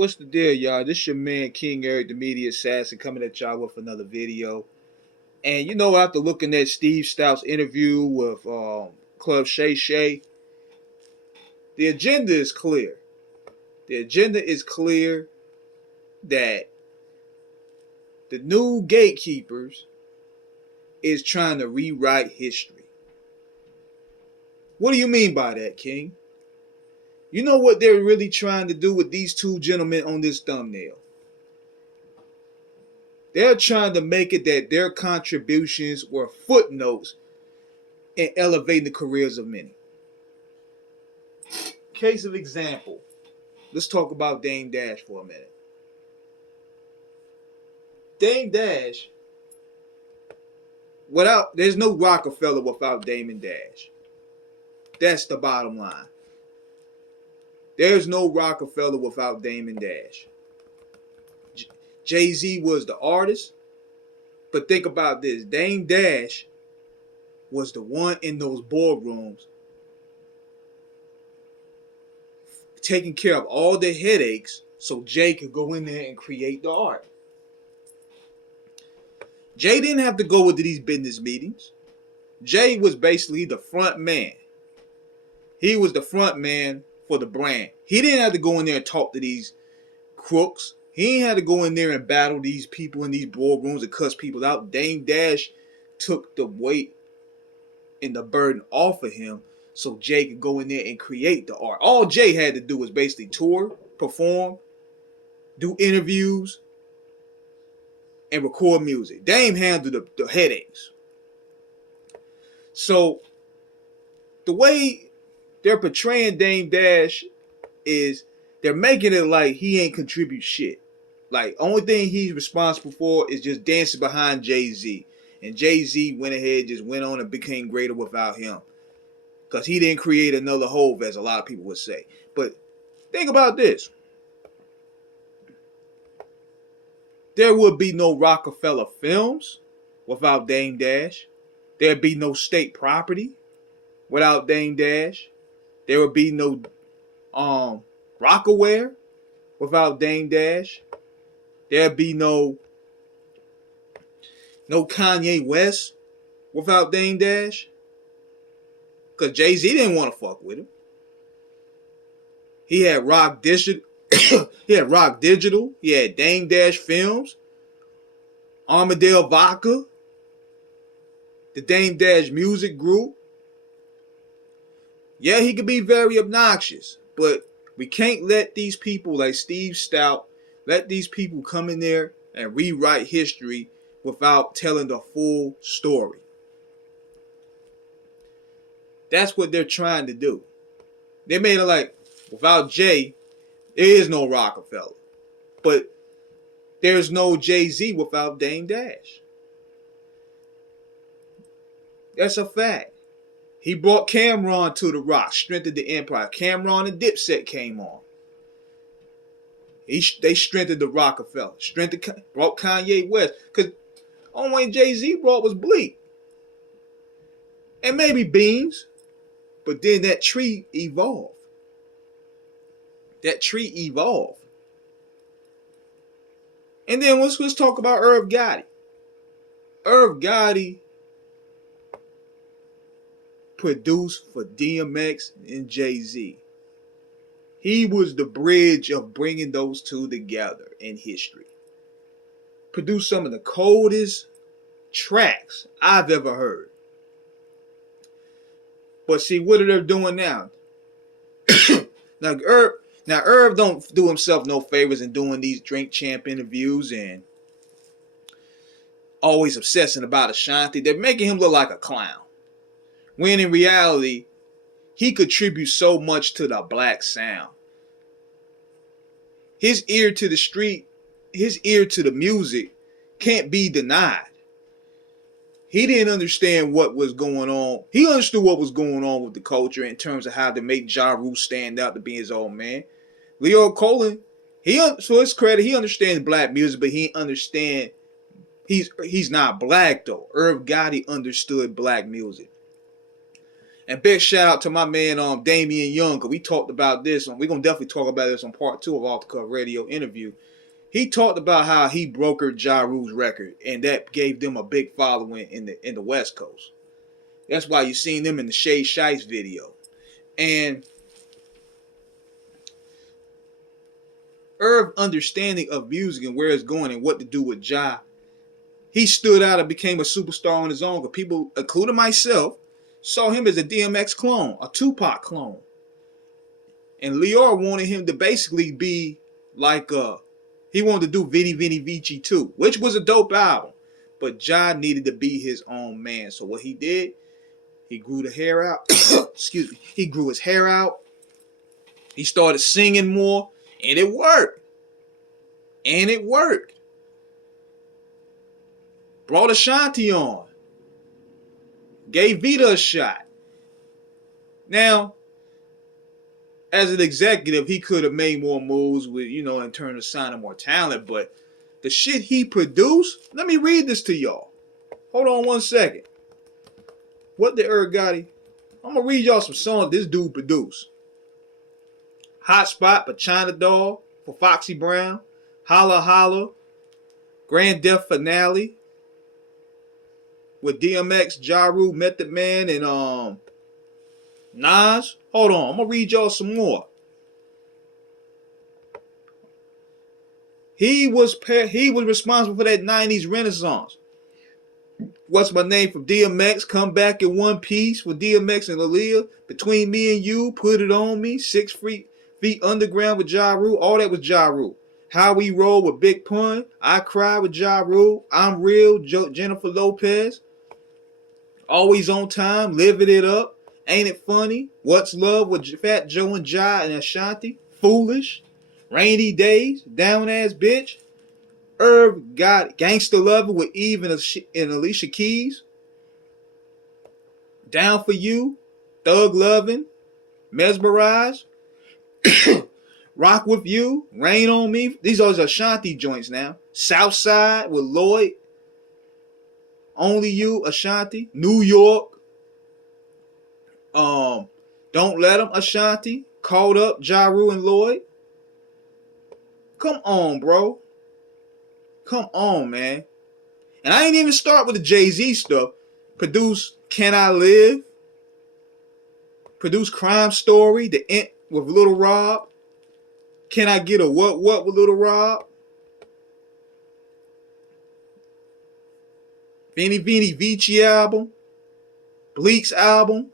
What's the deal, y'all? This your man King Eric, the media assassin, coming at y'all with another video. And after looking at Steve Stout's interview with Club Shay Shay, the agenda is clear. The agenda is clear that the new gatekeepers is trying to rewrite history. What do you mean by that, King? You know what they're really trying to do with these two gentlemen on this thumbnail? They're trying to make it that their contributions were footnotes in elevating the careers of many. Case of example, let's talk about Dame Dash for a minute. Dame Dash, there's no Roc-A-Fella without Dame and Dash. That's the bottom line. There's no Roc-A-Fella without Dame and Dash. Jay-Z was the artist, but think about this. Dame Dash was the one in those boardrooms taking care of all the headaches so Jay could go in there and create the art. Jay didn't have to go into these business meetings. Jay was basically the front man. He was the front man for the brand. He didn't have to go in there and talk to these crooks. He ain't had to go in there and battle these people in these boardrooms and cuss people out. Dame Dash took the weight and the burden off of him so Jay could go in there and create the art. All Jay had to do was basically tour, perform, do interviews, and record music. Dame handled the headaches. So the way they're portraying Dame Dash is they're making it like he ain't contribute shit. Like, only thing he's responsible for is just dancing behind Jay-Z. And Jay-Z went ahead, just went on and became greater without him. Because he didn't create another Hove, as a lot of people would say. But think about this. There would be no Roc-A-Fella films without Dame Dash. There'd be no state property without Dame Dash. There would be no Rockaware without Dame Dash. There'd be no Kanye West without Dame Dash. Because Jay-Z didn't want to fuck with him. He had Rock Digital. He had Rock Digital. He had Dame Dash Films. Armadale Vodka. The Dame Dash Music Group. Yeah, he could be very obnoxious. But we can't let these people like Steve Stout, let these people come in there and rewrite history without telling the full story. That's what they're trying to do. They made it like, without Jay, there is no Roc-A-Fella. But there's no Jay-Z without Dame Dash. That's a fact. He brought Cameron to the Rock, strengthened the empire. Cameron and Dipset came on. They strengthened the Roc-A-Fella. Brought Kanye West. Because only one Jay-Z brought was Bleak. And maybe Beans. But then that tree evolved. That tree evolved. And then let's talk about Irv Gotti. Irv Gotti produced for DMX and Jay-Z. He was the bridge of bringing those two together in history. Produced some of the coldest tracks I've ever heard. But see, what are they doing now? Now Irv don't do himself no favors in doing these Drink Champ interviews and always obsessing about Ashanti. They're making him look like a clown. When in reality, he contributes so much to the black sound. His ear to the street, his ear to the music can't be denied. He didn't understand what was going on. He understood what was going on with the culture in terms of how to make Ja Rule stand out to be his own man. Leo Colin, so his credit, he understands black music, but he understand he's not black though. Irv Gotti understood black music. And big shout out to my man Damian Young, because we talked about this. We're going to definitely talk about this on part 2 of Off the Cuff Radio interview. He talked about how he brokered Ja Rule's record, and that gave them a big following in the West Coast. That's why you seen them in the Shay Shice video. And Irv understanding of music and where it's going and what to do with Ja, he stood out and became a superstar on his own. Because people, including myself, saw him as a DMX clone, a Tupac clone. And Lior wanted him to basically be like he wanted to do Veni Veni Vici too, which was a dope album. But Ja needed to be his own man. So what he did, he grew the hair out. Excuse me. He grew his hair out. He started singing more. And it worked. And it worked. Brought Ashanti on. Gave Vita a shot. Now, as an executive, he could have made more moves with, in terms of signing more talent. But the shit he produced, let me read this to y'all. Hold on one second. What did Irv Gotti? I'm going to read y'all some songs this dude produced. Hot Spot for China Doll, for Foxy Brown. Holla Holla. Grand Death Finale. With DMX, Ja Rule, Method Man, and Nas. Hold on, I'm going to read y'all some more. He was responsible for that 90s renaissance. What's My Name from DMX, Come Back in One Piece with DMX and Aaliyah, Between Me and You, Put It On Me, 6 Feet Underground with Ja Rule, all that was Ja Rule. How We Roll with Big Pun, I Cry with Ja Rule, I'm Real, Jennifer Lopez, Always On Time, Living It Up, Ain't It Funny, What's Love with Fat Joe and Ja and Ashanti, Foolish, Rainy Days, Down Ass Bitch, Irv Gotti, Gangsta Lover with Eve and Alicia Keys, Down For You, Thug Lovin', Mesmerize, Rock With You, Rain On Me. These are Ashanti joints now. Southside with Lloyd, Only You, Ashanti, New York, Don't Let 'Em, Ashanti, Caught Up, Ja Rule and Lloyd. Come on, bro. Come on, man. And I ain't even start with the Jay-Z stuff. Produce Can I Live? Produce Crime Story, The Int with Little Rob. Can I Get a What with Little Rob? Veni Veni Vici album. Bleak's album.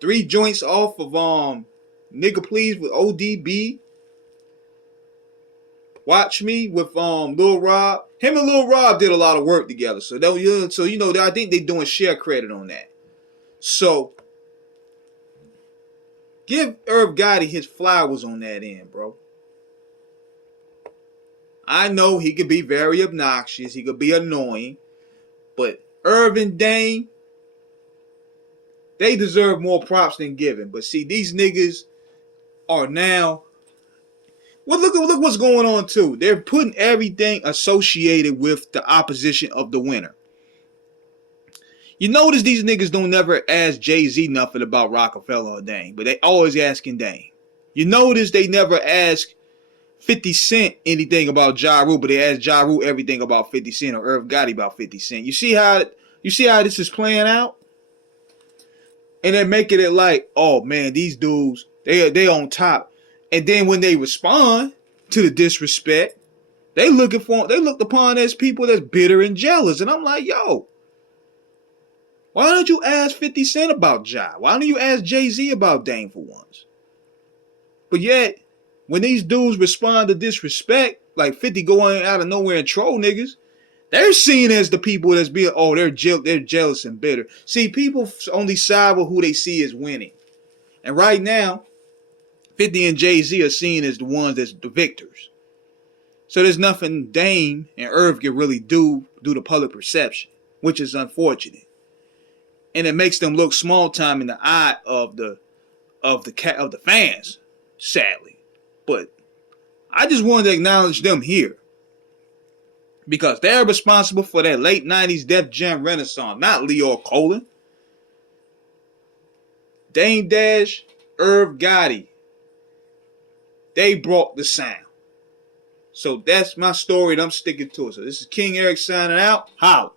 3 joints off of Nigga Please with ODB. Watch Me with Lil Rob. Him and Lil Rob did a lot of work together. So I think they doing share credit on that. So give Irv Gotti his flowers on that end, bro. I know he could be very obnoxious. He could be annoying. But Irv and Dame, they deserve more props than given. But see, these niggas are now... Well, look what's going on, too. They're putting everything associated with the opposition of the winner. You notice these niggas don't never ask Jay-Z nothing about Roc-A-Fella or Dame, but they always asking Dame. You notice they never ask 50 Cent anything about Ja Rule, but they ask Ja Rule everything about 50 Cent or Irv Gotti about 50 Cent. You see how this is playing out? And they're making it like, oh man, these dudes, they on top. And then when they respond to the disrespect, they looked upon as people that's bitter and jealous. And I'm like, yo, why don't you ask 50 Cent about Ja? Why don't you ask Jay-Z about Dame for once? But yet, when these dudes respond to disrespect, like 50 going out of nowhere and troll niggas, they're seen as the people that's being, they're jealous and bitter. See, people only side with who they see as winning. And right now, 50 and Jay-Z are seen as the ones that's the victors. So there's nothing Dame and Irv can really do to public perception, which is unfortunate. And it makes them look small time in the eye of the fans, sadly. But I just wanted to acknowledge them here, because they're responsible for that late 90s Def Jam renaissance, not Lyor Cohen. Dame Dash, Irv Gotti, they brought the sound. So that's my story, and I'm sticking to it. So this is King Eric signing out. Holla.